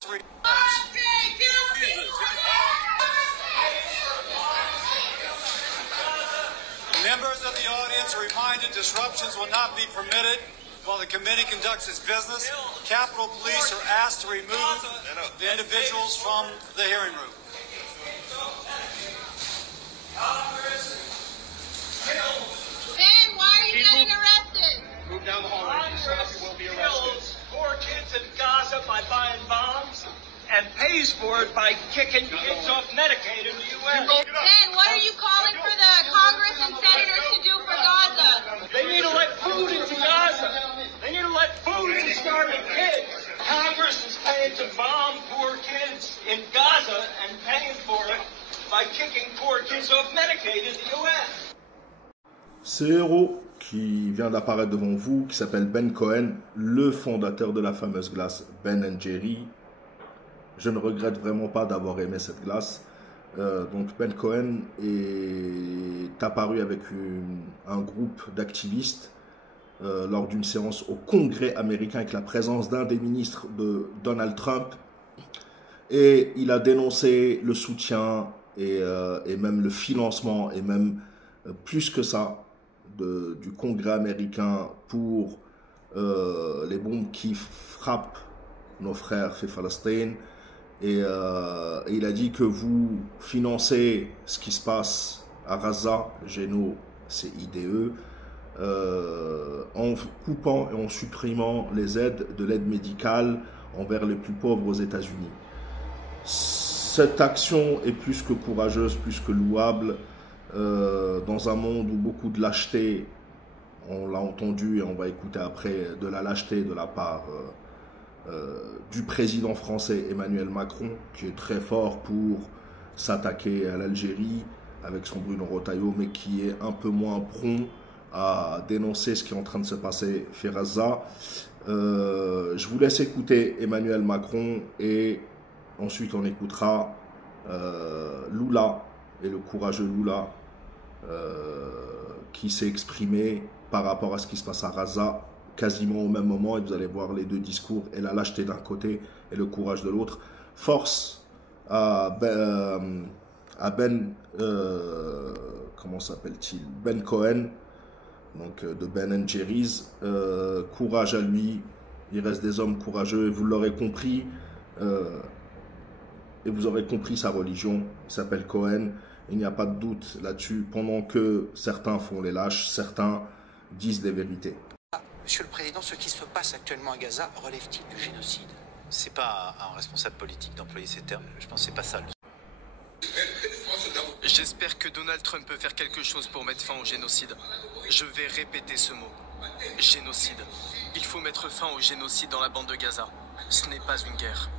Members of the audience are reminded disruptions will not be permitted while the committee conducts its business. Capitol Police are asked to remove the individuals from the hearing room. Ben, why are you getting arrested? Move down the hallway. You will be arrested. Poor kids in Gaza by buying bombs and pays for it by kicking kids off Medicaid in the U.S. Ben, what are you calling for the Congress and senators to do for Gaza? They need to let food into Gaza. They need to let food into starving kids. Congress is paying to bomb poor kids in Gaza and paying for it by kicking poor kids off Medicaid in the U.S. Ce héros qui vient d'apparaître devant vous, qui s'appelle Ben Cohen, le fondateur de la fameuse glace Ben & Jerry. Je ne regrette vraiment pas d'avoir aimé cette glace. Donc Ben Cohen est apparu avec un groupe d'activistes lors d'une séance au Congrès américain avec la présence d'un des ministres de Donald Trump. Et il a dénoncé le soutien et même le financement et même plus que ça du Congrès américain pour les bombes qui frappent nos frères fait Palestine. Et il a dit que vous financez ce qui se passe à Gaza, génocide, en coupant et en supprimant les aides de l'aide médicale envers les plus pauvres aux États-Unis. Cette action est plus que courageuse, plus que louable, dans un monde où beaucoup de lâcheté, on l'a entendu et on va écouter après, de la lâcheté de la part du président français Emmanuel Macron, qui est très fort pour s'attaquer à l'Algérie avec son Bruno Retailleau, mais qui est un peu moins prompt à dénoncer ce qui est en train de se passer à Gaza. Je vous laisse écouter Emmanuel Macron et ensuite on écoutera Lula et le courageux Lula qui s'est exprimé par rapport à ce qui se passe à Gaza quasiment au même moment, et vous allez voir les deux discours et la lâcheté d'un côté et le courage de l'autre. Force à Ben comment s'appelle-t-il, Ben Cohen, donc de Ben & Jerry's. Courage à lui, il reste des hommes courageux, et vous l'aurez compris, et vous aurez compris sa religion. Il s'appelle Cohen, il n'y a pas de doute là-dessus. Pendant que certains font les lâches, certains disent des vérités. Monsieur le Président, ce qui se passe actuellement à Gaza relève-t-il du génocide? C'est pas à un responsable politique d'employer ces termes. Je pense que c'est pas ça. J'espère que Donald Trump peut faire quelque chose pour mettre fin au génocide. Je vais répéter ce mot. Génocide. Il faut mettre fin au génocide dans la bande de Gaza. Ce n'est pas une guerre.